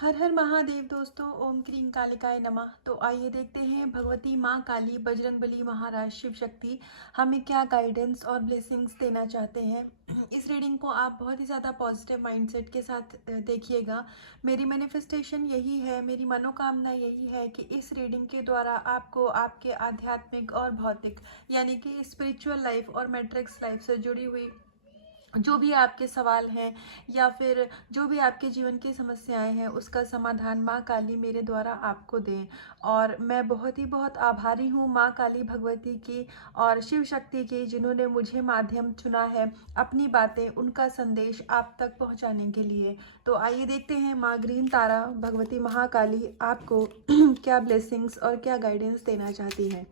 हर हर महादेव दोस्तों, ओम क्रीम कालिकाय नमः। तो आइए देखते हैं भगवती माँ काली, बजरंगबली महाराज, शिव शक्ति हमें क्या गाइडेंस और ब्लेसिंग्स देना चाहते हैं। इस रीडिंग को आप बहुत ही ज़्यादा पॉजिटिव माइंडसेट के साथ देखिएगा। मेरी मैनिफेस्टेशन यही है, मेरी मनोकामना यही है कि इस रीडिंग के द्वारा आपको आपके आध्यात्मिक और भौतिक यानी कि स्पिरिचुअल लाइफ और मैट्रिक्स लाइफ से जुड़ी हुई जो भी आपके सवाल हैं या फिर जो भी आपके जीवन की समस्याएं हैं उसका समाधान माँ काली मेरे द्वारा आपको दें। और मैं बहुत ही बहुत आभारी हूँ माँ काली भगवती की और शिव शक्ति की, जिन्होंने मुझे माध्यम चुना है अपनी बातें, उनका संदेश आप तक पहुँचाने के लिए। तो आइए देखते हैं माँ ग्रीन तारा भगवती महाकाली आपको क्या ब्लेसिंग्स और क्या गाइडेंस देना चाहती हैं।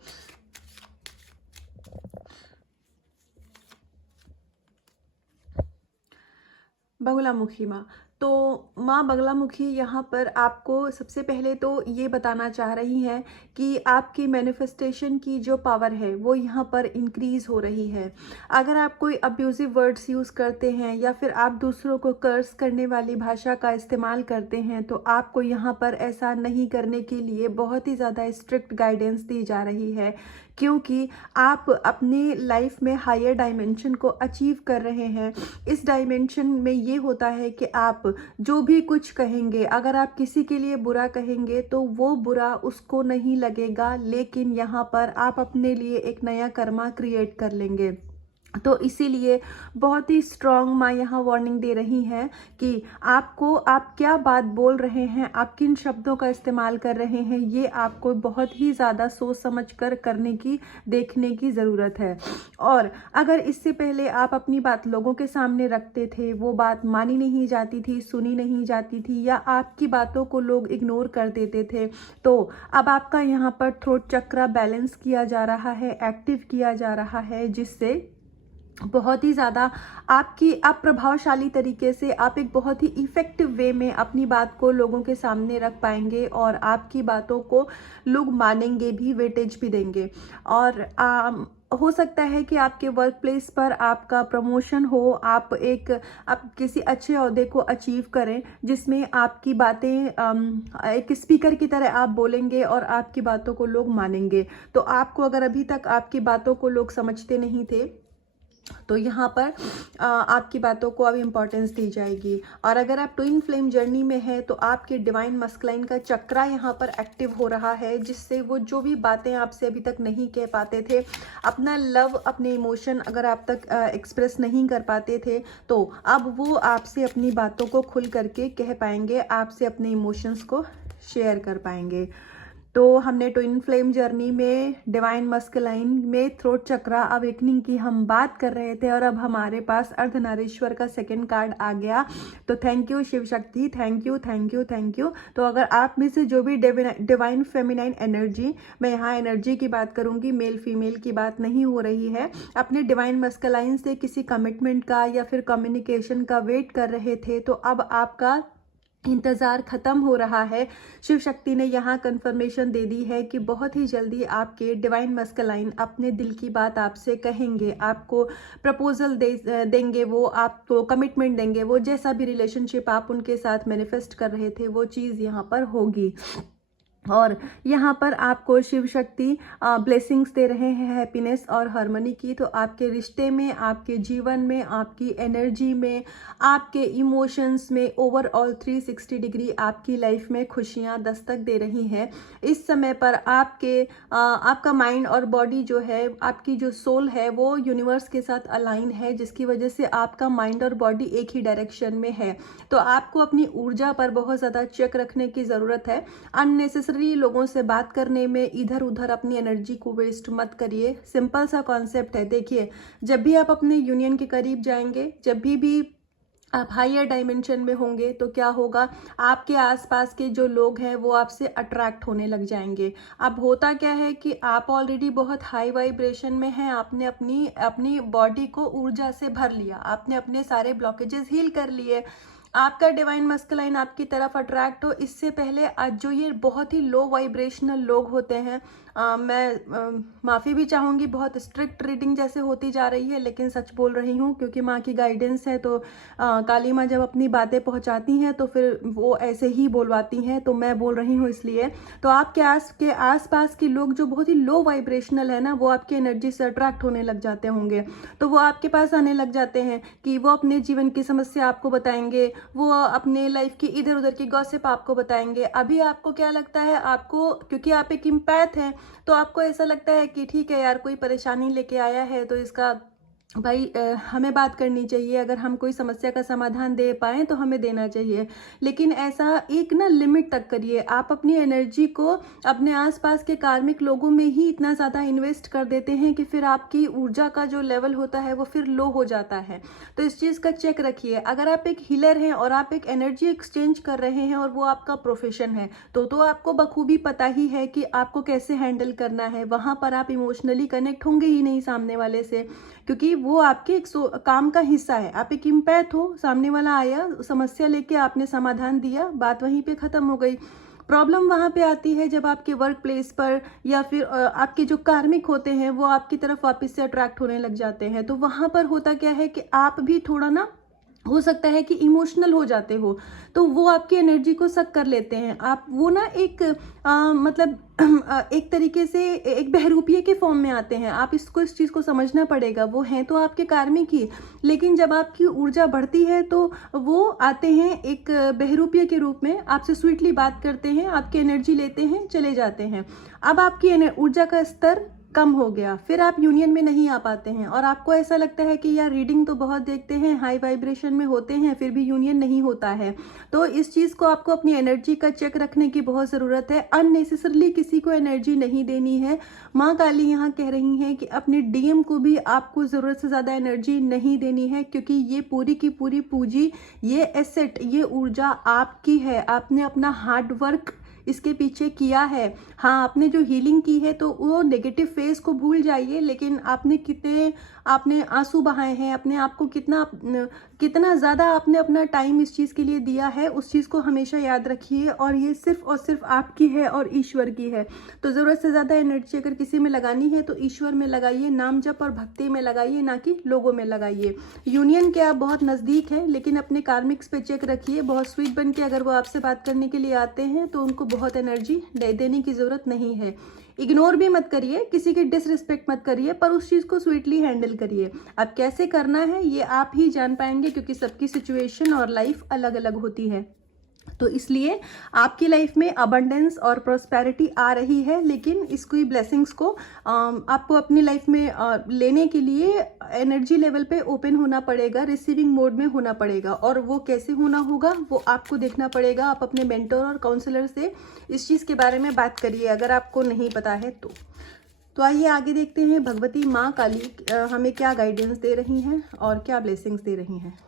बगुलामुखी माँ, तो माँ बगलामुखी यहाँ पर आपको सबसे पहले तो ये बताना चाह रही हैं कि आपकी मैनिफेस्टेशन की जो पावर है वो यहाँ पर इंक्रीज हो रही है। अगर आप कोई अब्यूजिव वर्ड्स यूज़ करते हैं या फिर आप दूसरों को कर्स करने वाली भाषा का इस्तेमाल करते हैं तो आपको यहाँ पर ऐसा नहीं करने के लिए बहुत ही ज़्यादा स्ट्रिक्ट गाइडेंस दी जा रही है, क्योंकि आप अपनी लाइफ में हायर डायमेंशन को अचीव कर रहे हैं। इस डायमेंशन में ये होता है कि आप जो भी कुछ कहेंगे, अगर आप किसी के लिए बुरा कहेंगे तो वो बुरा उसको नहीं लगेगा, लेकिन यहाँ पर आप अपने लिए एक नया कर्मा क्रिएट कर लेंगे। तो इसीलिए बहुत ही स्ट्रॉन्ग माँ यहाँ वार्निंग दे रही हैं कि आपको, आप क्या बात बोल रहे हैं, आप किन शब्दों का इस्तेमाल कर रहे हैं, ये आपको बहुत ही ज़्यादा सोच समझ कर करने की, देखने की ज़रूरत है। और अगर इससे पहले आप अपनी बात लोगों के सामने रखते थे, वो बात मानी नहीं जाती थी, सुनी नहीं जाती थी, या आपकी बातों को लोग इग्नोर कर देते थे, तो अब आपका यहाँ पर थ्रोट चक्रा बैलेंस किया जा रहा है, एक्टिव किया जा रहा है, जिससे बहुत ही ज़्यादा आपकी, आप प्रभावशाली तरीके से, आप एक बहुत ही इफ़ेक्टिव वे में अपनी बात को लोगों के सामने रख पाएंगे और आपकी बातों को लोग मानेंगे भी, वेटेज भी देंगे। और हो सकता है कि आपके वर्क प्लेस पर आपका प्रमोशन हो, आप किसी अच्छे ओहदे को अचीव करें जिसमें आपकी बातें एक स्पीकर की तरह आप बोलेंगे और आपकी बातों को लोग मानेंगे। तो आपको, अगर अभी तक आपकी बातों को लोग समझते नहीं थे, तो यहाँ पर आपकी बातों को अब इम्पोर्टेंस दी जाएगी। और अगर आप ट्विन फ्लेम जर्नी में हैं तो आपके डिवाइन मस्कुलाइन का चक्रा यहाँ पर एक्टिव हो रहा है, जिससे वो जो भी बातें आपसे अभी तक नहीं कह पाते थे, अपना लव, अपने इमोशन अगर आप तक एक्सप्रेस नहीं कर पाते थे, तो अब वो आपसे अपनी बातों को खुल करके कह पाएंगे, आपसे अपने इमोशंस को शेयर कर पाएंगे। तो हमने ट्विन फ्लेम जर्नी में, डिवाइन मस्कुलाइन में थ्रोट चक्रा अवेकनिंग की हम बात कर रहे थे, और अब हमारे पास अर्धनारीश्वर का सेकंड कार्ड आ गया। तो thank you Shiv Shakti, thank you thank you thank you. तो अगर आप में से जो भी डिवाइन फेमिनाइन एनर्जी, मैं यहाँ एनर्जी की बात करूँगी, मेल फीमेल की बात नहीं हो रही है, अपने डिवाइन मस्कुलाइन से किसी कमिटमेंट का या फिर कम्युनिकेशन का वेट कर रहे थे, तो अब आपका इंतज़ार ख़त्म हो रहा है। शिव शक्ति ने यहाँ कंफर्मेशन दे दी है कि बहुत ही जल्दी आपके डिवाइन मस्कुलाइन अपने दिल की बात आपसे कहेंगे, आपको प्रपोजल देंगे, वो आपको कमिटमेंट देंगे, वो जैसा भी रिलेशनशिप आप उनके साथ मैनिफेस्ट कर रहे थे वो चीज़ यहाँ पर होगी। और यहाँ पर आपको शिव शक्ति ब्लेसिंग्स दे रहे हैं हैप्पीनेस और हार्मनी की। तो आपके रिश्ते में, आपके जीवन में, आपकी एनर्जी में, आपके इमोशंस में, ओवरऑल 360 डिग्री आपकी लाइफ में खुशियाँ दस्तक दे रही हैं। इस समय पर आपका माइंड और बॉडी जो है, आपकी जो सोल है, वो यूनिवर्स के साथ अलाइन है, जिसकी वजह से आपका माइंड और बॉडी एक ही डायरेक्शन में है। तो आपको अपनी ऊर्जा पर बहुत ज़्यादा चेक रखने की ज़रूरत है। अननेसेसरी लोगों से बात करने में इधर उधर अपनी एनर्जी को वेस्ट मत करिए। सिंपल सा कॉन्सेप्ट है। देखिए, जब भी आप अपने यूनियन के करीब जाएंगे, जब भी आप हायर डायमेंशन में होंगे, तो क्या होगा, आपके आसपास के जो लोग हैं वो आपसे अट्रैक्ट होने लग जाएंगे। अब होता क्या है कि आप ऑलरेडी बहुत हाई वाइब्रेशन में हैं, आपने अपनी बॉडी को ऊर्जा से भर लिया, आपने अपने सारे ब्लॉकेजेस हील कर लिए, आपका डिवाइन मस्कुलाइन आपकी तरफ अट्रैक्ट हो। इससे पहले आज जो ये बहुत ही लो वाइब्रेशनल लोग होते हैं, मैं माफ़ी भी चाहूँगी, बहुत स्ट्रिक्ट रीडिंग जैसे होती जा रही है, लेकिन सच बोल रही हूँ क्योंकि माँ की गाइडेंस है। तो काली माँ जब अपनी बातें पहुँचाती हैं तो फिर वो ऐसे ही बोलवाती हैं, तो मैं बोल रही हूँ इसलिए। तो आपके आस-पास के लोग जो बहुत ही लो वाइब्रेशनल है ना, वो आपकी एनर्जी से अट्रैक्ट होने लग जाते होंगे। तो वो आपके पास आने लग जाते हैं कि वो अपने जीवन की समस्या आपको बताएँगे, वो अपने लाइफ की इधर-उधर की गॉसिप आपको बताएँगे। अभी आपको क्या लगता है, आपको क्योंकि आप एक एम्पैथ हैं, तो आपको ऐसा लगता है कि ठीक है यार, कोई परेशानी लेके आया है तो इसका भाई हमें बात करनी चाहिए। अगर हम कोई समस्या का समाधान दे पाएँ तो हमें देना चाहिए। लेकिन ऐसा एक ना लिमिट तक करिए। आप अपनी एनर्जी को अपने आस-पास के कार्मिक लोगों में ही इतना ज़्यादा इन्वेस्ट कर देते हैं कि फिर आपकी ऊर्जा का जो लेवल होता है वो फिर लो हो जाता है। तो इस चीज़ का चेक रखिए। अगर आप एक हीलर हैं और आप एक एनर्जी एक्सचेंज कर रहे हैं और वो आपका प्रोफ़ेशन है, तो आपको बखूबी पता ही है कि आपको कैसे हैंडल करना है। वहाँ पर आप इमोशनली कनेक्ट होंगे ही नहीं सामने वाले से, क्योंकि वो आपके एक काम का हिस्सा है। आप एक एम्पैथ हो, सामने वाला आया, समस्या लेके आपने समाधान दिया, बात वहीं पे ख़त्म हो गई। प्रॉब्लम वहाँ पे आती है जब आपके वर्क प्लेस पर या फिर आपके जो कार्मिक होते हैं वो आपकी तरफ वापस से अट्रैक्ट होने लग जाते हैं। तो वहाँ पर होता क्या है कि आप भी थोड़ा ना, हो सकता है कि इमोशनल हो जाते हो, तो वो आपकी एनर्जी को सक कर लेते हैं। आप वो ना एक मतलब एक तरीके से एक बहरूपिये के फॉर्म में आते हैं। आप इस चीज़ को समझना पड़ेगा। वो हैं तो आपके कार्मिक ही, लेकिन जब आपकी ऊर्जा बढ़ती है तो वो आते हैं एक बहरूपिये के रूप में, आपसे स्वीटली बात करते हैं, आपकी एनर्जी लेते हैं, चले जाते हैं। अब आपकी ऊर्जा का स्तर कम हो गया, फिर आप यूनियन में नहीं आ पाते हैं और आपको ऐसा लगता है कि यार रीडिंग तो बहुत देखते हैं, हाई वाइब्रेशन में होते हैं, फिर भी यूनियन नहीं होता है। तो इस चीज़ को आपको अपनी एनर्जी का चेक रखने की बहुत ज़रूरत है। अननेसेसरली किसी को एनर्जी नहीं देनी है। माँ काली यहाँ कह रही हैं कि अपने डीएम को भी आपको ज़रूरत से ज़्यादा एनर्जी नहीं देनी है, क्योंकि ये पूरी की पूरी पूंजी, ये एसेट, ये ऊर्जा आपकी है। आपने अपना हार्ड वर्क इसके पीछे किया है। हाँ, आपने जो हीलिंग की है तो वो नेगेटिव फेज को भूल जाइए, लेकिन आपने आंसू बहाए हैं, अपने आप को कितना ज़्यादा आपने अपना टाइम इस चीज़ के लिए दिया है, उस चीज़ को हमेशा याद रखिए। और ये सिर्फ और सिर्फ आपकी है और ईश्वर की है। तो ज़रूरत से ज़्यादा एनर्जी अगर किसी में लगानी है तो ईश्वर में लगाइए, नाम जप और भक्ति में लगाइए, ना कि लोगों में लगाइए। यूनियन के आप बहुत नज़दीक हैं, लेकिन अपने कार्मिक्स पे चेक रखिए। बहुत स्वीट बन के अगर वो आपसे बात करने के लिए आते हैं तो उनको बहुत एनर्जी देने की ज़रूरत नहीं है। इग्नोर भी मत करिए, किसी की डिसरिस्पेक्ट मत करिए, पर उस चीज़ को स्वीटली हैंडल करिए। अब कैसे करना है ये आप ही जान पाएंगे, क्योंकि सबकी सिचुएशन और लाइफ अलग अलग होती है। तो इसलिए आपकी लाइफ में अबंडेंस और प्रॉस्पेरिटी आ रही है, लेकिन इसकी ब्लेसिंग्स को आपको अपनी लाइफ में लेने के लिए एनर्जी लेवल पे ओपन होना पड़ेगा, रिसीविंग मोड में होना पड़ेगा। और वो कैसे होना होगा वो आपको देखना पड़ेगा। आप अपने मेंटर और काउंसलर से इस चीज़ के बारे में बात करिए अगर आपको नहीं पता है तो आइए आगे देखते हैं भगवती माँ काली हमें क्या गाइडेंस दे रही हैं और क्या ब्लेसिंग्स दे रही हैं।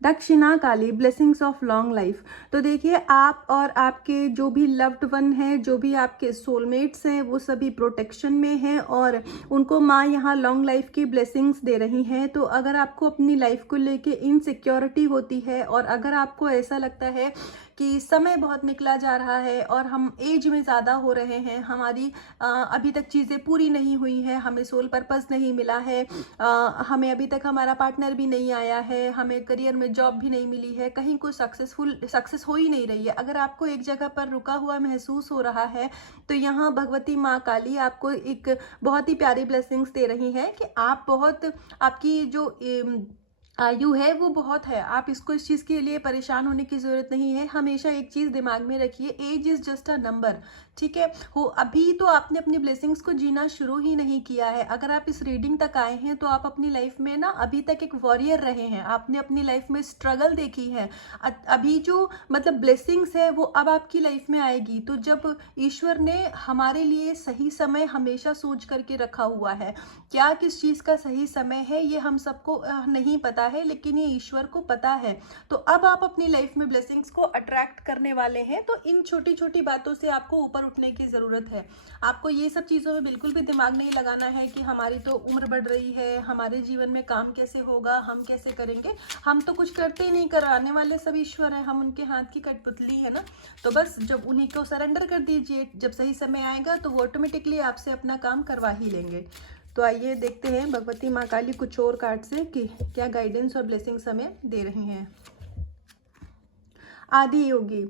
दक्षिणा काली, ब्लेसिंग्स ऑफ लॉन्ग लाइफ। तो देखिए, आप और आपके जो भी लव्ड वन हैं, जो भी आपके सोलमेट्स हैं, वो सभी प्रोटेक्शन में हैं और उनको माँ यहाँ लॉन्ग लाइफ की ब्लेसिंग्स दे रही हैं। तो अगर आपको अपनी लाइफ को लेके इनसिक्योरिटी होती है और अगर आपको ऐसा लगता है कि समय बहुत निकला जा रहा है और हम एज में ज़्यादा हो रहे हैं, हमारी अभी तक चीज़ें पूरी नहीं हुई हैं, हमें सोल पर्पस नहीं मिला है, हमें अभी तक हमारा पार्टनर भी नहीं आया है, हमें करियर में जॉब भी नहीं मिली है, कहीं कोई सक्सेस हो ही नहीं रही है, अगर आपको एक जगह पर रुका हुआ महसूस हो रहा है, तो यहाँ भगवती माँ काली आपको एक बहुत ही प्यारी ब्लेसिंग्स दे रही है कि आपकी जो आयु है वो बहुत है। आप इसको इस चीज़ के लिए परेशान होने की ज़रूरत नहीं है। हमेशा एक चीज़ दिमाग में रखिए, age is just a number, ठीक है। अभी तो आपने अपनी ब्लेसिंग्स को जीना शुरू ही नहीं किया है। अगर आप इस रीडिंग तक आए हैं तो आप अपनी लाइफ में ना अभी तक एक वॉरियर रहे हैं, आपने अपनी लाइफ में स्ट्रगल देखी है। अभी जो मतलब ब्लेसिंग्स है वो अब आपकी लाइफ में आएगी। तो जब ईश्वर ने हमारे लिए सही समय हमेशा सोच करके रखा हुआ है, क्या किस चीज़ का सही समय है ये हम सबको नहीं पता पता है, लेकिन ये ईश्वर को पता है। तो अब आप अपनी लाइफ में ब्लेसिंग्स को अट्रैक्ट करने वाले हैं। तो इन छोटी छोटी बातों से आपको ऊपर उठने की ज़रूरत है। आपको ये सब चीज़ों में बिल्कुल भी दिमाग नहीं लगाना है कि हमारी तो उम्र बढ़ रही है, हमारे जीवन में काम कैसे होगा, हम कैसे करेंगे। हम तो कुछ करते ही नहीं, कराने वाले सब ईश्वर हैं, हम उनके हाथ की कठपुतली है ना। तो बस जब उन्हीं को सरेंडर कर दीजिए, जब सही समय आएगा तो वो ऑटोमेटिकली आपसे अपना काम करवा ही लेंगे। तो आइए देखते हैं भगवती माँ काली कुछ और कार्ड से कि क्या गाइडेंस और ब्लेसिंग्स हमें दे रही हैं। आदि योगी,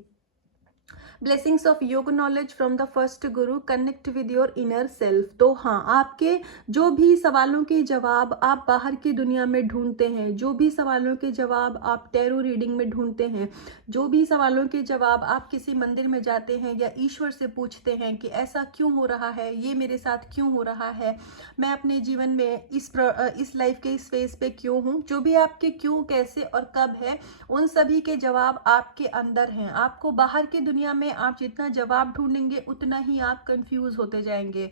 ब्लेसिंग्स ऑफ योग knowledge from the first Guru, connect with your inner self. तो हाँ, आपके जो भी सवालों के जवाब आप बाहर की दुनिया में ढूंढते हैं, जो भी सवालों के जवाब आप टैरो रीडिंग में ढूंढते हैं, जो भी सवालों के जवाब आप किसी मंदिर में जाते हैं या ईश्वर से पूछते हैं कि ऐसा क्यों हो रहा है, ये मेरे साथ क्यों हो रहा है, मैं अपने जीवन में इस लाइफ के इस फेज पे क्यों हूँ, जो भी आपके क्यों, कैसे और कब है, उन सभी के जवाब आपके अंदर हैं। आपको बाहर की दुनिया में आप जितना जवाब ढूंढेंगे उतना ही आप कंफ्यूज होते जाएंगे।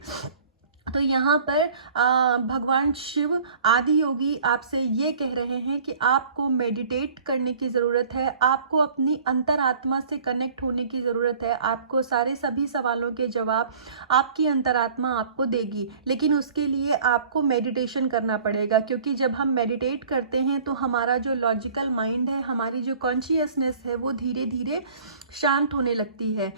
तो यहाँ पर भगवान शिव आदि योगी आपसे ये कह रहे हैं कि आपको मेडिटेट करने की ज़रूरत है, आपको अपनी अंतरात्मा से कनेक्ट होने की ज़रूरत है। आपको सारे सभी सवालों के जवाब आपकी अंतरात्मा आपको देगी, लेकिन उसके लिए आपको मेडिटेशन करना पड़ेगा। क्योंकि जब हम मेडिटेट करते हैं तो हमारा जो लॉजिकल माइंड है, हमारी जो कॉन्शियसनेस है, वो धीरे धीरे शांत होने लगती है।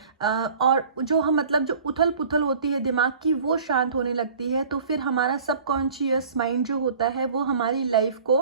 और जो हम मतलब जो उथल पुथल होती है दिमाग की, वो शांत होने लगती है। तो फिर हमारा सबकॉन्शियस माइंड जो होता है वो हमारी लाइफ को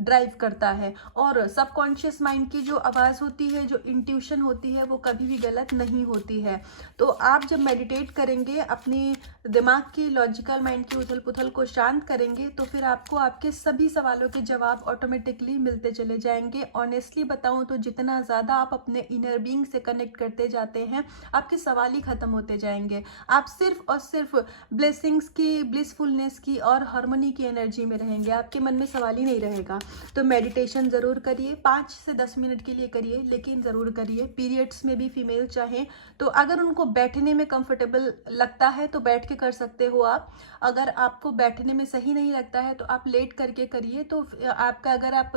ड्राइव करता है। और सबकॉन्शियस माइंड की जो आवाज़ होती है, जो इंट्यूशन होती है, वो कभी भी गलत नहीं होती है। तो आप जब मेडिटेट करेंगे, अपनी दिमाग की लॉजिकल माइंड की उथल पुथल को शांत करेंगे, तो फिर आपको आपके सभी सवालों के जवाब ऑटोमेटिकली मिलते चले जाएंगे। ऑनेस्टली बताऊं तो जितना ज़्यादा आप अपने इनर बीइंग से कनेक्ट करते जाते हैं, आपके सवाल ही खत्म होते जाएंगे। आप सिर्फ और सिर्फ ब्लेसिंग्स की, ब्लिसफुलनेस की और हार्मनी की एनर्जी में रहेंगे। आपके मन में सवाल ही नहीं रहेगा। तो मेडिटेशन ज़रूर करिए, 5 से 10 मिनट के लिए करिए, लेकिन ज़रूर करिए। पीरियड्स में भी फीमेल चाहें तो अगर उनको बैठने में कंफर्टेबल लगता है तो बैठ के कर सकते हो आप। अगर आपको बैठने में सही नहीं लगता है तो आप लेट करके करिए। तो आपका, अगर आप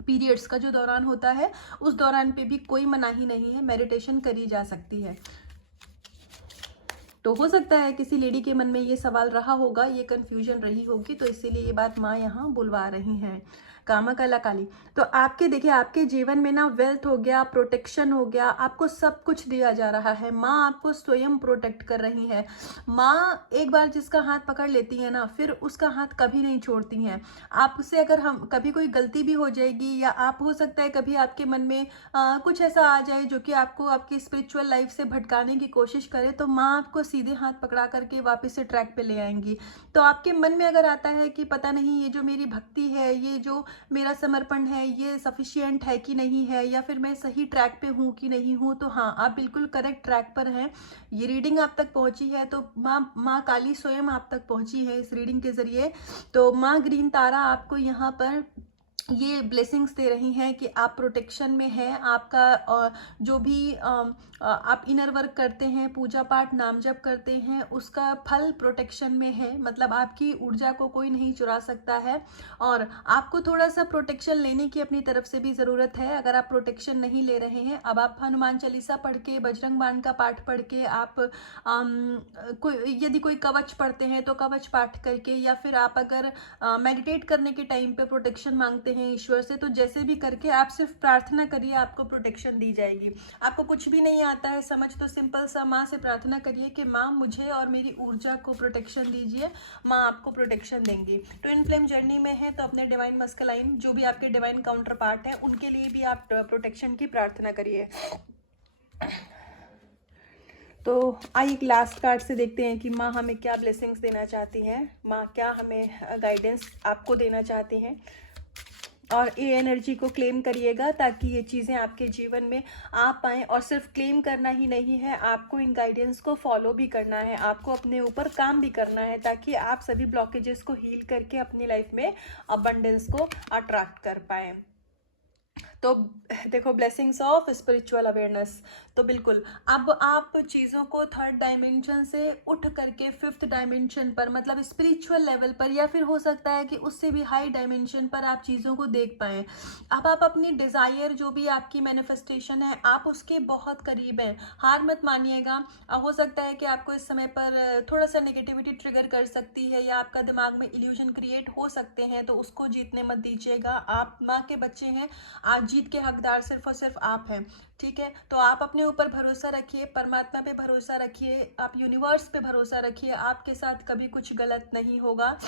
पीरियड्स का जो दौरान होता है उस दौरान पे भी कोई मनाही नहीं है, मेडिटेशन करी जा सकती है। तो हो सकता है किसी लेडी के मन में ये सवाल रहा होगा, ये कंफ्यूजन रही होगी, तो इसीलिए ये बात माँ यहाँ बुलवा रही हैं। कामा कला काली, तो आपके देखिए, आपके जीवन में ना वेल्थ हो गया, प्रोटेक्शन हो गया, आपको सब कुछ दिया जा रहा है। माँ आपको स्वयं प्रोटेक्ट कर रही है। माँ एक बार जिसका हाथ पकड़ लेती है ना, फिर उसका हाथ कभी नहीं छोड़ती हैं। आपसे अगर हम कभी कोई गलती भी हो जाएगी, या आप हो सकता है कभी आपके मन में कुछ ऐसा आ जाए जो कि आपको आपकी स्पिरिचुअल लाइफ से भटकाने की कोशिश करे, तो माँ आपको सीधे हाथ पकड़ा करके वापस से ट्रैक पे ले आएंगी। तो आपके मन में अगर आता है कि पता नहीं ये जो मेरी भक्ति है, ये जो मेरा समर्पण है, ये सफिशिएंट है कि नहीं है, या फिर मैं सही ट्रैक पे हूँ कि नहीं हूँ, तो हाँ, आप बिल्कुल करेक्ट ट्रैक पर हैं। ये रीडिंग आप तक पहुँची है तो माँ काली स्वयं आप तक पहुँची है इस रीडिंग के जरिए। तो माँ ग्रीन तारा आपको यहाँ पर ये ब्लेसिंग्स दे रही हैं कि आप प्रोटेक्शन में हैं। आपका जो भी आप इनर वर्क करते हैं, पूजा पाठ, नाम जप करते हैं, उसका फल प्रोटेक्शन में है। मतलब आपकी ऊर्जा को कोई नहीं चुरा सकता है। और आपको थोड़ा सा प्रोटेक्शन लेने की अपनी तरफ से भी ज़रूरत है। अगर आप प्रोटेक्शन नहीं ले रहे हैं, अब आप हनुमान चालीसा पढ़ के, बजरंग बाण का पाठ पढ़ के, आप यदि कोई कवच पढ़ते हैं तो कवच पाठ करके, या फिर आप अगर मेडिटेट करने के टाइम पे प्रोटेक्शन मांगते हैं ईश्वर से, तो जैसे भी करके आप सिर्फ प्रार्थना करिए, आपको प्रोटेक्शन दी जाएगी। आपको कुछ भी नहीं आता है समझ, तो सिंपल सा माँ से प्रार्थना करिए कि माँ मुझे और मेरी ऊर्जा को प्रोटेक्शन दीजिए, माँ आपको प्रोटेक्शन देंगी। ट्विन फ्लेम जर्नी में है तो अपने डिवाइन मस्कुलाइन, जो भी आपके डिवाइन काउंटर पार्ट है, उनके लिए भी आप प्रोटेक्शन की प्रार्थना करिए। तो आइए लास्ट कार्ड से देखते हैं कि माँ हमें क्या ब्लेसिंग्स देना चाहती हैं, माँ क्या हमें गाइडेंस आपको देना चाहती हैं। और ये एनर्जी को क्लेम करिएगा ताकि ये चीज़ें आपके जीवन में आ पाएँ। और सिर्फ क्लेम करना ही नहीं है, आपको इन गाइडेंस को फॉलो भी करना है, आपको अपने ऊपर काम भी करना है, ताकि आप सभी ब्लॉकेजेस को हील करके अपनी लाइफ में अबंडेंस को अट्रैक्ट कर पाएँ। तो देखो, ब्लेसिंग्स ऑफ स्पिरिचुअल अवेयरनेस। तो बिल्कुल अब आप चीज़ों को थर्ड डायमेंशन से उठ करके फिफ्थ डायमेंशन पर, मतलब स्पिरिचुअल लेवल पर, या फिर हो सकता है कि उससे भी हाई डायमेंशन पर आप चीज़ों को देख पाएँ। अब आप अपनी डिज़ायर, जो भी आपकी मैनिफेस्टेशन है, आप उसके बहुत करीब हैं। हार मत मानिएगा। हो सकता है कि आपको इस समय पर थोड़ा सा नेगेटिविटी ट्रिगर कर सकती है, या आपका दिमाग में इल्यूजन क्रिएट हो सकते हैं, तो उसको जीतने मत दीजिएगा। आप माँ के बच्चे हैं, आज जीत के हकदार सिर्फ और सिर्फ आप हैं। ठीक है, तो आप अपने ऊपर भरोसा रखिए, परमात्मा पे भरोसा रखिए, आप यूनिवर्स पे भरोसा रखिए। आपके साथ कभी कुछ गलत नहीं होगा।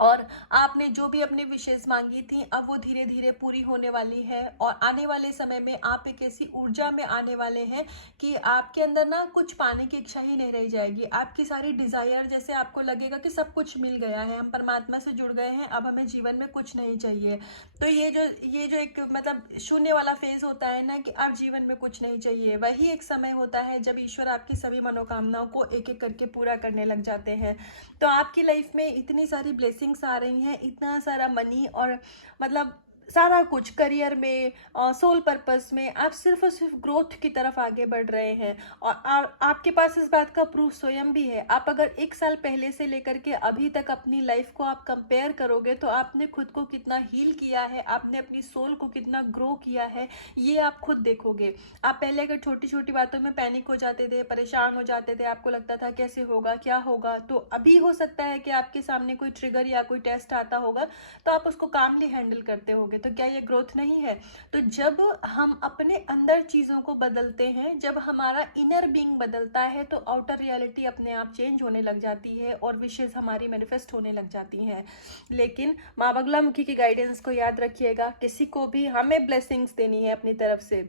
और आपने जो भी अपनी विशेष मांगी थी, अब वो धीरे धीरे पूरी होने वाली है। और आने वाले समय में आप एक ऐसी ऊर्जा में आने वाले हैं कि आपके अंदर ना कुछ पाने की इच्छा ही नहीं रह जाएगी। आपकी सारी डिजायर, जैसे आपको लगेगा कि सब कुछ मिल गया है, हम परमात्मा से जुड़ गए हैं, अब हमें जीवन में कुछ नहीं चाहिए। तो ये जो एक मतलब शून्य वाला फेज होता है ना, कि अब जीवन में कुछ नहीं चाहिए, वही एक समय होता है जब ईश्वर आपकी सभी मनोकामनाओं को एक एक करके पूरा करने लग जाते हैं। तो आपकी लाइफ में इतनी सारी ब्लेसिंग्स आ रही हैं, इतना सारा मनी, और मतलब सारा कुछ करियर में, सोल पर्पस में, आप सिर्फ और सिर्फ ग्रोथ की तरफ आगे बढ़ रहे हैं। और आपके पास इस बात का प्रूफ स्वयं भी है। आप अगर 1 साल पहले से लेकर के अभी तक अपनी लाइफ को आप कंपेयर करोगे, तो आपने खुद को कितना हील किया है, आपने अपनी सोल को कितना ग्रो किया है, ये आप खुद देखोगे। आप पहले अगर छोटी छोटी बातों में पैनिक हो जाते थे, परेशान हो जाते थे, आपको लगता था कैसे होगा, क्या होगा, तो अभी हो सकता है कि आपके सामने कोई ट्रिगर या कोई टेस्ट आता होगा, तो आप उसको कामली हैंडल करते होगे। तो क्या ये ग्रोथ नहीं है? तो जब हम अपने अंदर चीज़ों को बदलते हैं, जब हमारा इनर बीइंग बदलता है, तो आउटर रियलिटी अपने आप चेंज होने लग जाती है और विशेष हमारी मैनिफेस्ट होने लग जाती हैं। लेकिन माँ बगलामुखी की गाइडेंस को याद रखिएगा, किसी को भी हमें ब्लेसिंग्स देनी है अपनी तरफ से,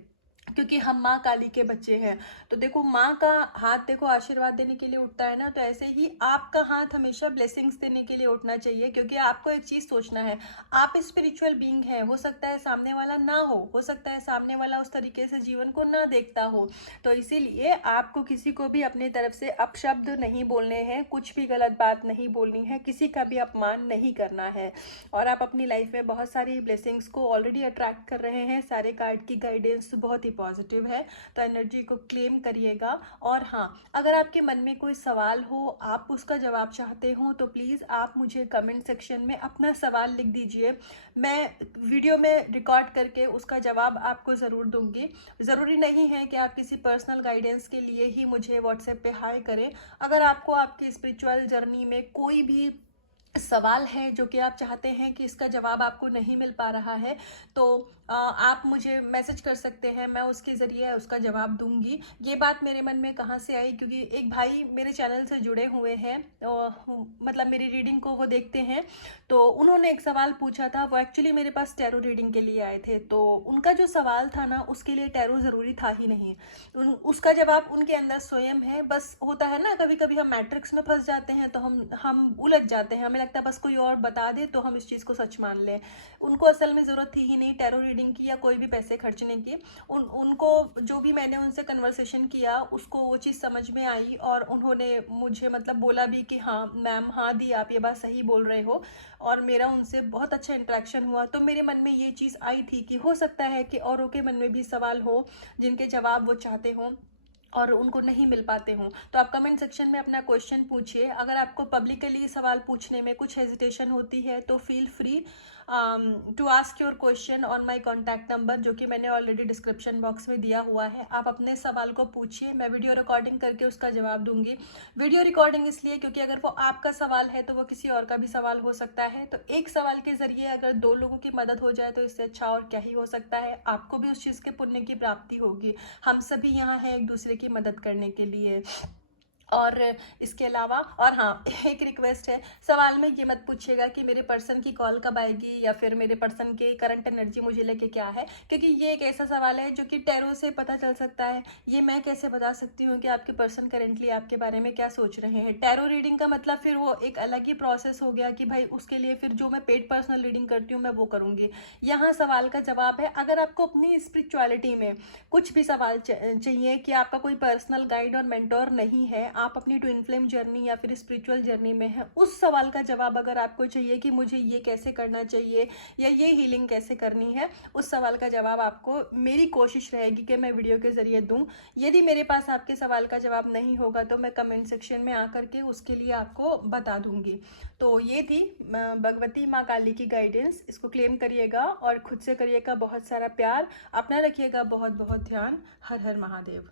क्योंकि हम माँ काली के बच्चे हैं। तो देखो, माँ का हाथ देखो आशीर्वाद देने के लिए उठता है ना, तो ऐसे ही आपका हाथ हमेशा ब्लेसिंग्स देने के लिए उठना चाहिए। क्योंकि आपको एक चीज़ सोचना है, आप स्पिरिचुअल बीइंग है, हो सकता है सामने वाला ना हो सकता है सामने वाला उस तरीके से जीवन को ना देखता हो। तो इसीलिए आपको किसी को भी अपनी तरफ से अपशब्द नहीं बोलने हैं, कुछ भी गलत बात नहीं बोलनी है, किसी का भी अपमान नहीं करना है। और आप अपनी लाइफ में बहुत सारी ब्लेसिंग्स को ऑलरेडी अट्रैक्ट कर रहे हैं। सारे कार्ड की गाइडेंस बहुत ही पॉजिटिव है, तो एनर्जी को क्लेम करिएगा। और हाँ, अगर आपके मन में कोई सवाल हो, आप उसका जवाब चाहते हो, तो प्लीज़ आप मुझे कमेंट सेक्शन में अपना सवाल लिख दीजिए। मैं वीडियो में रिकॉर्ड करके उसका जवाब आपको ज़रूर दूंगी। ज़रूरी नहीं है कि आप किसी पर्सनल गाइडेंस के लिए ही मुझे व्हाट्सएप पे हाय करें। अगर आपको आपकी स्पिरिचुअल जर्नी में कोई भी सवाल है जो कि आप चाहते हैं कि इसका जवाब आपको नहीं मिल पा रहा है, तो आप मुझे मैसेज कर सकते हैं, मैं उसके ज़रिए उसका जवाब दूंगी। ये बात मेरे मन में कहाँ से आई, क्योंकि एक भाई मेरे चैनल से जुड़े हुए हैं, मतलब मेरी रीडिंग को वो देखते हैं। तो उन्होंने एक सवाल पूछा था, वो एक्चुअली मेरे पास टैरो रीडिंग के लिए आए थे। तो उनका जो सवाल था ना, उसके लिए टैरो ज़रूरी था ही नहीं। उसका जवाब उनके अंदर स्वयं है। बस होता है ना, कभी कभी हम मैट्रिक्स में फंस जाते हैं, तो हम उलझ जाते हैं, हमें लगता है बस कोई और बता दे तो हम इस चीज़ को सच मान लें। उनको असल में ज़रूरत थी ही नहीं टैरो रीडिंग की या कोई भी पैसे खर्चने की। उनको जो भी मैंने उनसे कन्वर्सेशन किया, उसको वो चीज़ समझ में आई, और उन्होंने मुझे मतलब बोला भी कि हाँ मैम, हाँ दी, आप ये बात सही बोल रहे हो। और मेरा उनसे बहुत अच्छा इंटरेक्शन हुआ। तो मेरे मन में ये चीज़ आई थी कि हो सकता है कि औरों के मन में भी सवाल हो जिनके जवाब वो चाहते हों और उनको नहीं मिल पाते हों। तो आप कमेंट सेक्शन में अपना क्वेश्चन पूछिए। अगर आपको पब्लिकली सवाल पूछने में कुछ हेजिटेशन होती है, तो feel free to ask your question on my contact number, जो कि मैंने ऑलरेडी डिस्क्रिप्शन बॉक्स में दिया हुआ है। आप अपने सवाल को पूछिए, मैं वीडियो रिकॉर्डिंग करके उसका जवाब दूंगी। वीडियो रिकॉर्डिंग इसलिए क्योंकि अगर वो आपका सवाल है तो वो किसी और का भी सवाल हो सकता है। तो एक सवाल के जरिए अगर 2 लोगों की मदद हो जाए, तो इससे अच्छा और क्या ही हो सकता है। आपको भी उस चीज़ के पुण्य की प्राप्ति होगी। हम सभी यहाँ हैं एक दूसरे की मदद करने के लिए। और इसके अलावा, और हाँ, एक रिक्वेस्ट है, सवाल में ये मत पूछिएगा कि मेरे पर्सन की कॉल कब आएगी, या फिर मेरे पर्सन के करंट एनर्जी मुझे लेके क्या है, क्योंकि ये एक ऐसा सवाल है जो कि टैरो से पता चल सकता है। ये मैं कैसे बता सकती हूँ कि आपके पर्सन करेंटली आपके बारे में क्या सोच रहे हैं। टैरो रीडिंग का मतलब फिर वो एक अलग ही प्रोसेस हो गया कि भाई उसके लिए फिर जो मैं पेड पर्सनल रीडिंग करती हूँ मैं वो करूँगी। यहाँ सवाल का जवाब है, अगर आपको अपनी स्पिरिचुअलिटी में कुछ भी सवाल चाहिए कि आपका कोई पर्सनल गाइड और मेंटोर नहीं है, आप अपनी ट्विन फ्लेम जर्नी या फिर स्पिरिचुअल जर्नी में हैं, उस सवाल का जवाब अगर आपको चाहिए कि मुझे ये कैसे करना चाहिए या ये हीलिंग कैसे करनी है, उस सवाल का जवाब आपको मेरी कोशिश रहेगी कि मैं वीडियो के ज़रिए दूँ। यदि मेरे पास आपके सवाल का जवाब नहीं होगा तो मैं कमेंट सेक्शन में आकर के उसके लिए आपको बता दूँगी। तो ये थी भगवती माँ काली की गाइडेंस। इसको क्लेम करिएगा और खुद से करिएगा बहुत सारा प्यार। अपना रखिएगा बहुत बहुत ध्यान। हर हर महादेव।